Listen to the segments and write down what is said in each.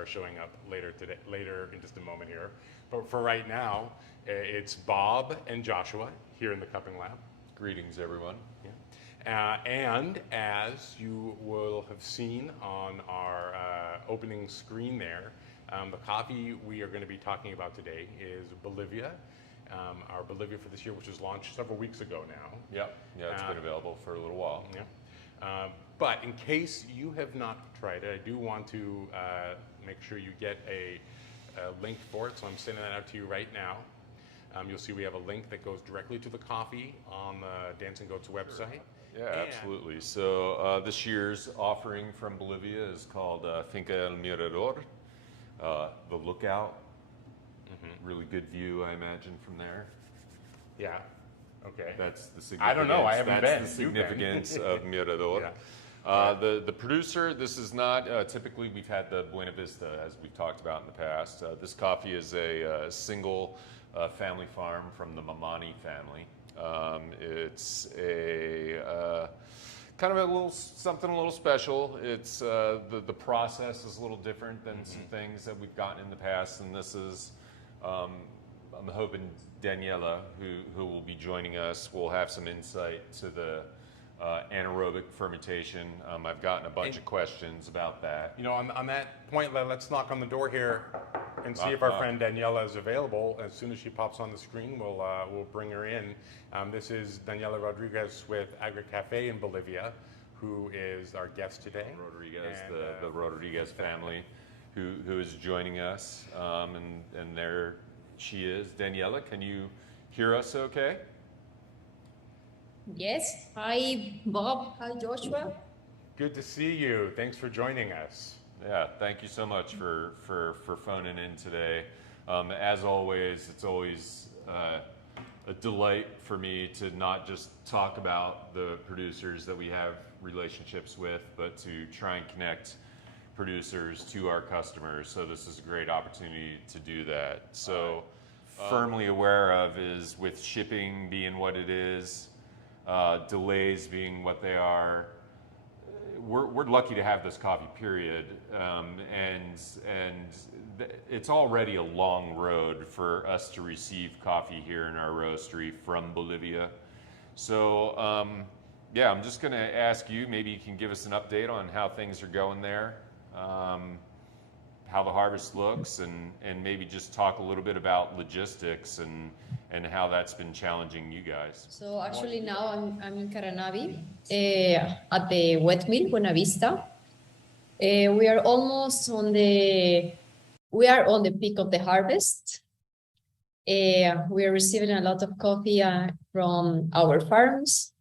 are showing up later in just a moment here. But for right now, it's Bob and Joshua here in the Cupping Lab. Greetings, everyone. Yeah. And as you will have seen on our opening screen there, the coffee we are going to be talking about today is Bolivia. Our Bolivia for this year, which was launched several weeks ago now. Yep. Yeah, it's been available for a little while. Yeah. But in case you have not tried it, I do want to make sure you get a link for it. So I'm sending that out to you right now. You'll see we have a link that goes directly to the coffee on the Dancing Goats website. Yeah, absolutely. So this year's offering from Bolivia is called Finca el Mirador, the lookout. Really good view, I imagine, from there. Yeah. Okay. That's the significance. I don't know. I haven't been. That's the significance of Mirador. Yeah. The producer, this is not typically, we've had the Buena Vista, as we've talked about in the past. This coffee is a single family farm from the Mamani family. It's a kind of something a little special. It's the process is a little different than some things that we've gotten in the past, and this is I'm hoping Daniela, who will be joining us, will have some insight to the anaerobic fermentation. I've gotten a bunch of questions about that. You know, on that point, let's knock on the door here and see if our friend Daniela is available. As soon as she pops on the screen, we'll bring her in. This is Daniela Rodriguez with Agri Cafe in Bolivia, who is our guest today. Rodriguez, the Rodriguez family, who is joining us, and there she is. Daniela, can you hear us okay? Yes. Hi, Bob. Hi, Joshua. Good to see you. Thanks for joining us. Yeah, thank you so much for phoning in today. As always, it's always a delight for me to not just talk about the producers that we have relationships with, but to try and connect producers to our customers. So this is a great opportunity to do that. So firmly aware of is with shipping being what it is, delays being what they are, we're lucky to have this coffee, period, and it's already a long road for us to receive coffee here in our roastery from Bolivia. So yeah, I'm just going to ask you, maybe you can give us an update on how things are going there, how the harvest looks, and maybe just talk a little bit about logistics and how that's been challenging you guys. So actually now I'm in Caranavi at the wet mill, Buena Vista. We are on the peak of the harvest. We are receiving a lot of coffee from our farms,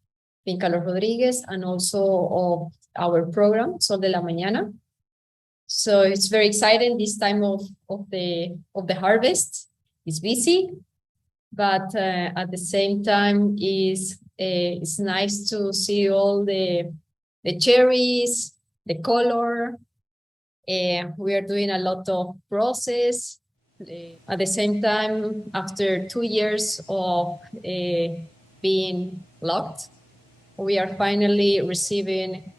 Finca Rodriguez, and also of our program, Sol de la Mañana. So it's very exciting this time of the harvest. It's busy, but at the same time it's nice to see all the cherries, the color. We are doing a lot of process. At the same time, after 2 years of being locked, we are finally receiving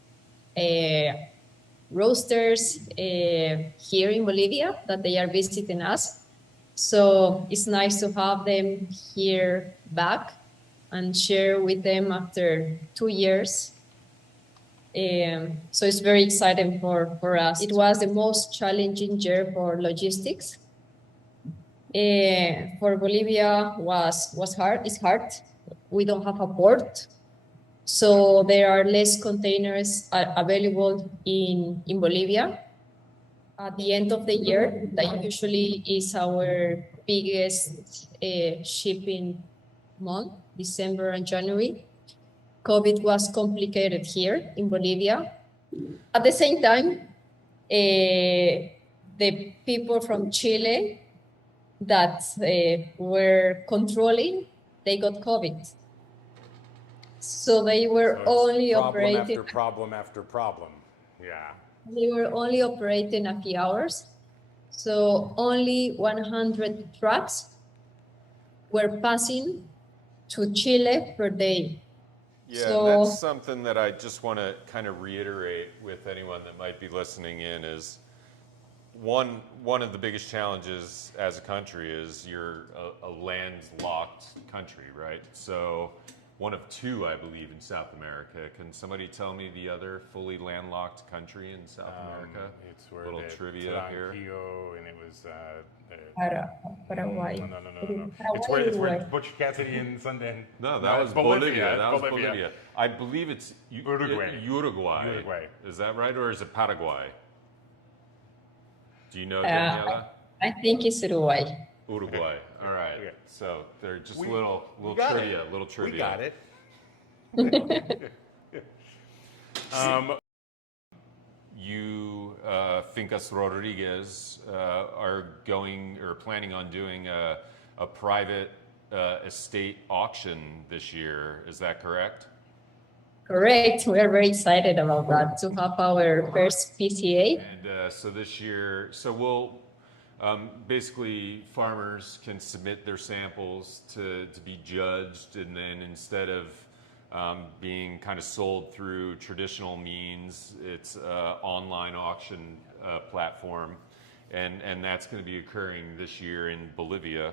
roasters here in Bolivia that they are visiting us. So it's nice to have them here back and share with them after 2 years. So it's very exciting for us. It was the most challenging year for logistics. For Bolivia was hard. It's hard. We don't have a port, so there are less containers available in Bolivia. At the end of the year, that usually is our biggest shipping month, December and January. COVID was complicated here in Bolivia. At the same time, the people from Chile that were controlling, they got COVID. So they were only operating... Problem after problem, yeah. They were only operating a few hours. So only 100 trucks were passing to Chile per day. Yeah, so, that's something that I just want to kind of reiterate with anyone that might be listening in is one of the biggest challenges as a country is you're a landlocked country, right? So one of two, I believe, in South America. Can somebody tell me the other fully landlocked country in South America? It's where Little the trivia here. Tranquillo, and it was Paraguay. no. Paraguay, It's where Uruguay. Butch Cassidy and Sundance. No, that was Bolivia. That was Bolivia. Bolivia. I believe it's Uruguay. Uruguay. Is that right, or is it Paraguay? Do you know, Uh, Daniela? I think it's Uruguay. Uruguay. All right. Okay. So they're just We little got trivia. it. Little trivia. We got it. You, Fincas Rodriguez, are going or planning on doing a private estate auction this year. Is that correct? Correct. We are very excited about that to have our first PCA. And so this year, so we'll basically farmers can submit their samples to be judged, and then instead of being kind of sold through traditional means, it's online auction platform, and that's going to be occurring this year in Bolivia.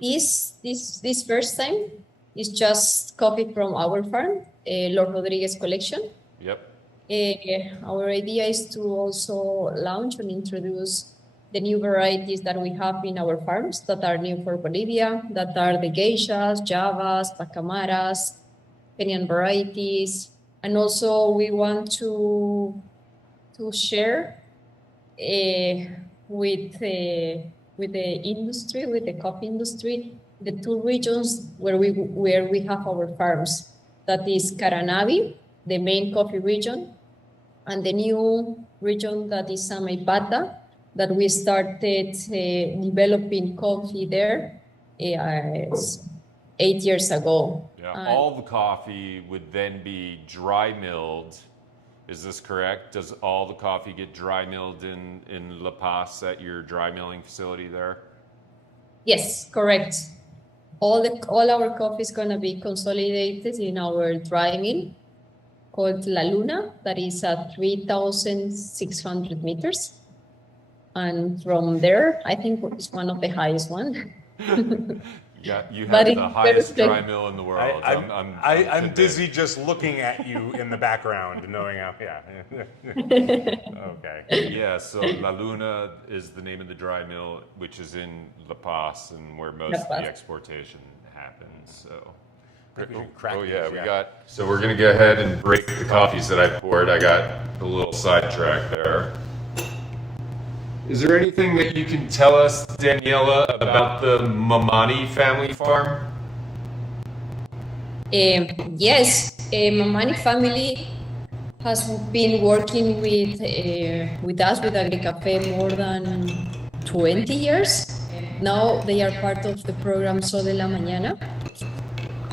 This first time is just coffee from our farm, Lord Rodriguez collection. Yep. Our idea is to also launch and introduce the new varieties that we have in our farms that are new for Bolivia, that are the geishas, javas, pacamaras, Kenyan varieties. And also we want to share with the industry, with the coffee industry, the two regions where we have our farms. That is Caranavi, the main coffee region, and the new region that is Samaipata, that we started developing coffee there 8 years ago. Yeah. All the coffee would then be dry milled. Is this correct? Does all the coffee get dry milled in La Paz at your dry milling facility there? Yes, correct. All our coffee is gonna be consolidated in our dry mill called La Luna, that is at 3,600 meters. And from there, I think it's one of the highest one. Yeah, you But have the it's highest very dry mill in the world. I'm convinced. dizzy just looking at you in the background, knowing how. Yeah. Okay. Yeah, so La Luna is the name of the dry mill, which is in La Paz, and where most of the exportation happens. So. Crack Oh yeah, these, we yeah. got. So we're gonna go ahead and break the coffees that I poured. I got a little sidetrack there. Is there anything that you can tell us, Daniela, about the Mamani family farm? Yes, Mamani family has been working with us, with Agricafe, more than 20 years. Now they are part of the program So de la Mañana.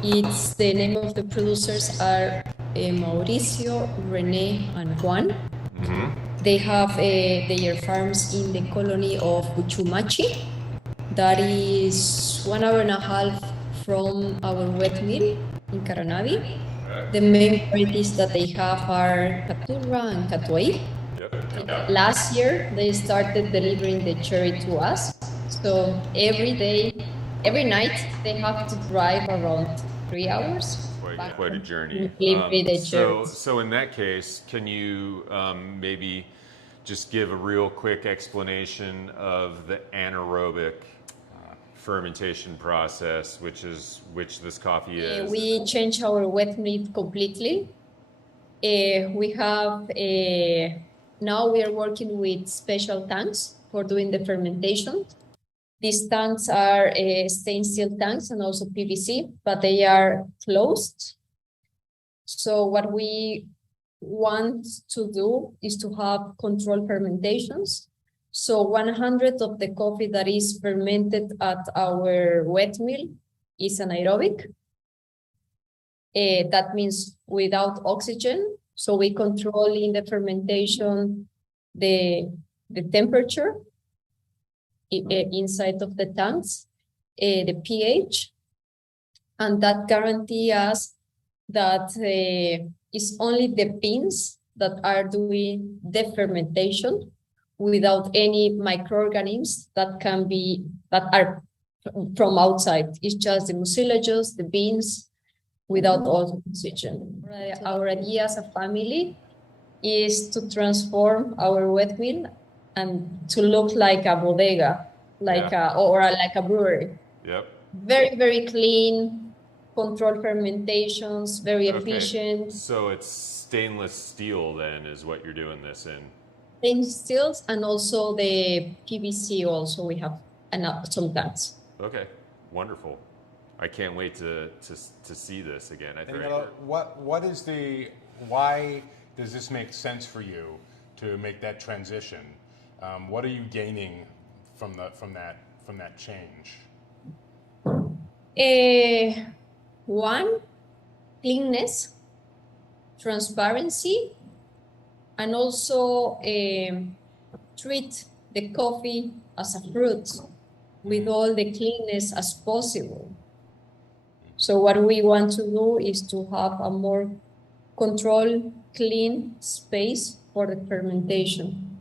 It's the name of the producers are Mauricio, Rene, and Juan. They have their farms in the colony of Uchumachi. That is 1.5 hours from our wet mill in Caranavi. The main varieties that they have are Caturra and Catuai. Last year, they started delivering the cherry to us. So every night, they have to drive around 3 hours. Quite a journey. So in that case, can you maybe just give a real quick explanation of the anaerobic fermentation process, which this coffee is? We change our wet mill completely. We have now we are working with special tanks for doing the fermentation. These tanks are stainless steel tanks and also PVC, but they are closed. So what we want to do is to have controlled fermentations. So 100 of the coffee that is fermented at our wet mill is anaerobic. That means without oxygen. So we control in the fermentation the temperature inside of the tanks, the pH, and that guarantees us that it's only the beans that are doing the fermentation without any microorganisms that are from outside. It's just the mucilagus, the beans, without all oxygen. Our idea as a family is to transform our wet mill and to look like a bodega, like a brewery. Yep. Very, very clean, controlled fermentations, very efficient. So it's stainless steel then is what you're doing this in? Stainless steels and also the PVC also we have some tanks. Okay, wonderful. I can't wait to see this again. Daniela, why does this make sense for you to make that transition? What are you gaining from that change? One, cleanness, transparency, and also treat the coffee as a fruit with all the cleanness as possible. So what we want to do is to have a more controlled, clean space for the fermentation.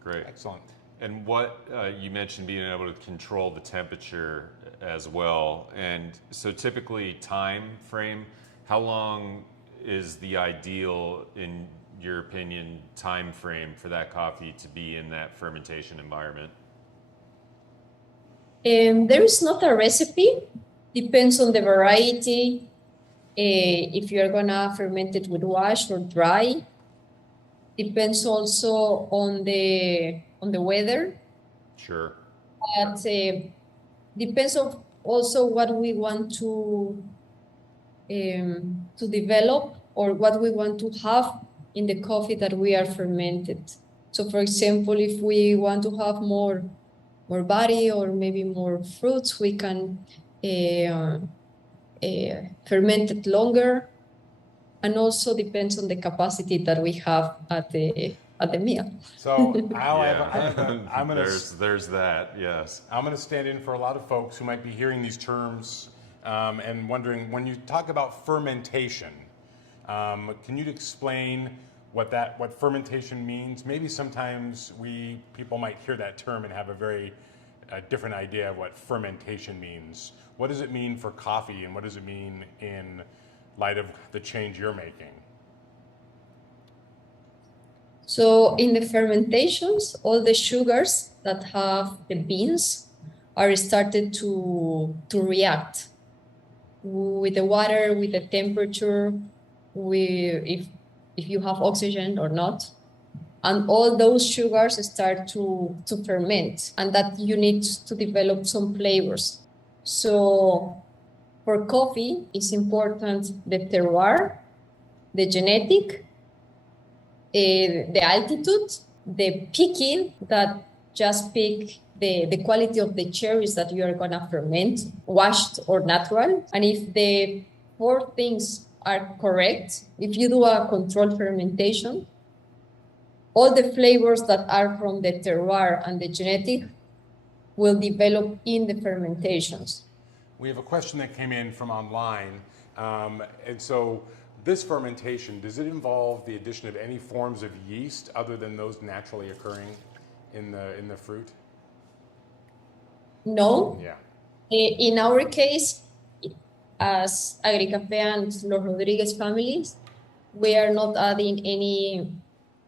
Great. Excellent. And what you mentioned being able to control the temperature as well. And so typically time frame, how long is the ideal, in your opinion, time frame for that coffee to be in that fermentation environment? There is not a recipe. Depends on the variety. If you're gonna ferment it with wash or dry. Depends also on the weather. Sure. But depends on also what we want to develop or what we want to have in the coffee that we are fermented. So for example, if we want to have more body or maybe more fruits, we can ferment it longer, and also depends on the capacity that we have at the mill. So there's that, yes. I'm going to stand in for a lot of folks who might be hearing these terms and wondering, when you talk about fermentation, can you explain what fermentation means? Maybe sometimes people might hear that term and have a very different idea of what fermentation means. What does it mean for coffee, and what does it mean in light of the change you're making? So in the fermentations, all the sugars that have the beans are started to react with the water, with the temperature, if you have oxygen or not. And all those sugars start to ferment, and that you need to develop some flavors. So for coffee, it's important the terroir, the genetic, the altitude, the picking, that just pick the quality of the cherries that you are gonna ferment, washed or natural. And if the 4 things are correct, if you do a controlled fermentation, all the flavors that are from the terroir and the genetic will develop in the fermentations. We have a question that came in from online. And so this fermentation, does it involve the addition of any forms of yeast other than those naturally occurring in the fruit? No. Yeah. In our case, as Agricafe and Los Rodriguez families, we are not adding any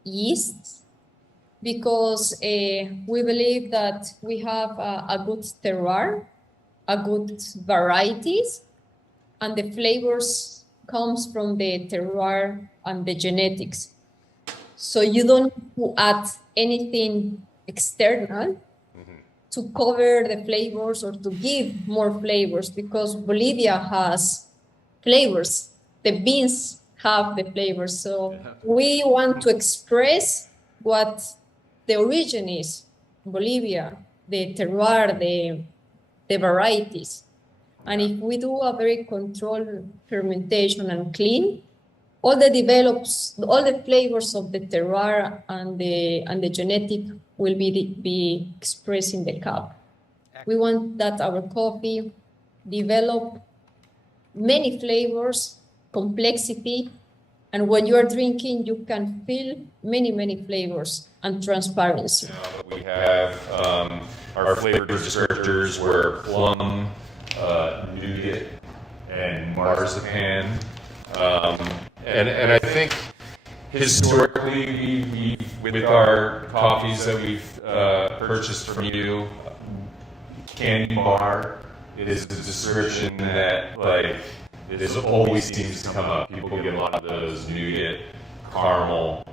yeast because we believe that we have a good terroir, a good varieties, and the flavors comes from the terroir and the genetics. So you don't need to add anything external to cover the flavors or to give more flavors, because Bolivia has flavors. The beans have the flavors. So we want to express what the origin is, Bolivia, the terroir, the varieties. And if we do a very controlled fermentation and clean, all the flavors of the terroir and the genetic will be expressed in the cup. We want that our coffee develop many flavors, complexity, and when you are drinking, you can feel many flavors and transparency. We have our flavor descriptors were plum, nougat, and marzipan. And I think historically, with our coffees that we've purchased from you, candy bar is a description that it always seems to come up. People get a lot of those nougat, caramel,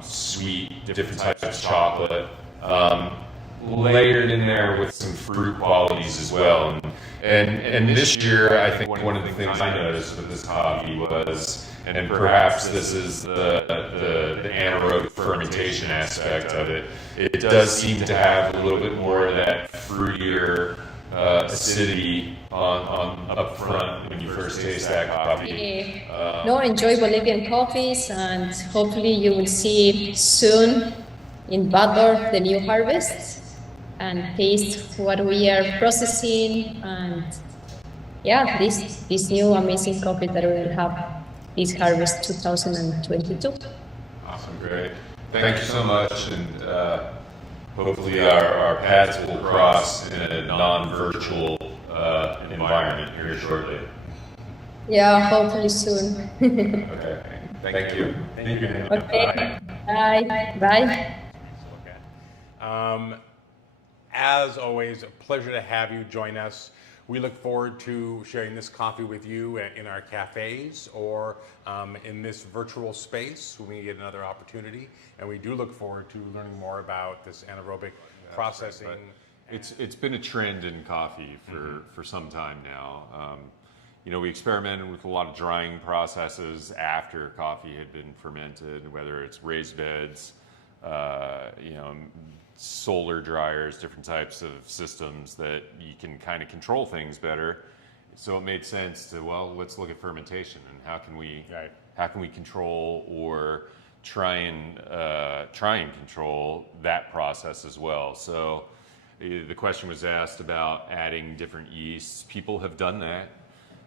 sweet, different types of chocolate, layered in there with some fruit qualities as well. And this year, I think one of the things I noticed with this coffee was, and perhaps this is the anaerobic fermentation aspect of it, it does seem to have a little bit more of that fruitier acidity on up front when you first taste that coffee. No, enjoy Bolivian coffees, and hopefully you will see soon in Mirador the new harvest and taste what we are processing, and yeah, this new amazing coffee that we will have this harvest 2022. Awesome, great. Thank you so much, and hopefully our paths will cross in a non-virtual environment here shortly. Yeah, hopefully soon. Okay, thank you. Thank you. Okay, bye. Bye. Okay. As always, a pleasure to have you join us. We look forward to sharing this coffee with you in our cafes or in this virtual space when we get another opportunity. And we do look forward to learning more about this anaerobic processing. It's been a trend in coffee for some time now. We experimented with a lot of drying processes after coffee had been fermented, whether it's raised beds, solar dryers, different types of systems that you can kind of control things better. So it made sense to, let's look at fermentation and how can we control or try and control that process as well. So the question was asked about adding different yeasts. People have done that.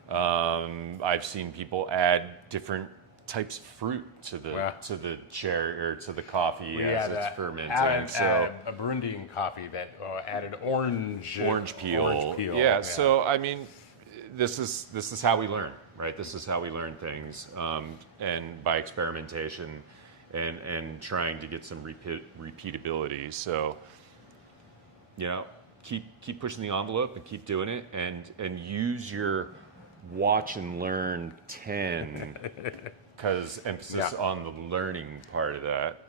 I've seen people add different types of fruit to the cherry or to the coffee as it's fermenting. A Burundian coffee that added orange peel. Yeah. So I mean, this is how we learn, right? This is how we learn things, and by experimentation, and trying to get some repeatability. So keep pushing the envelope and keep doing it, and use your watch and learn 10. Because emphasis on the learning part of that.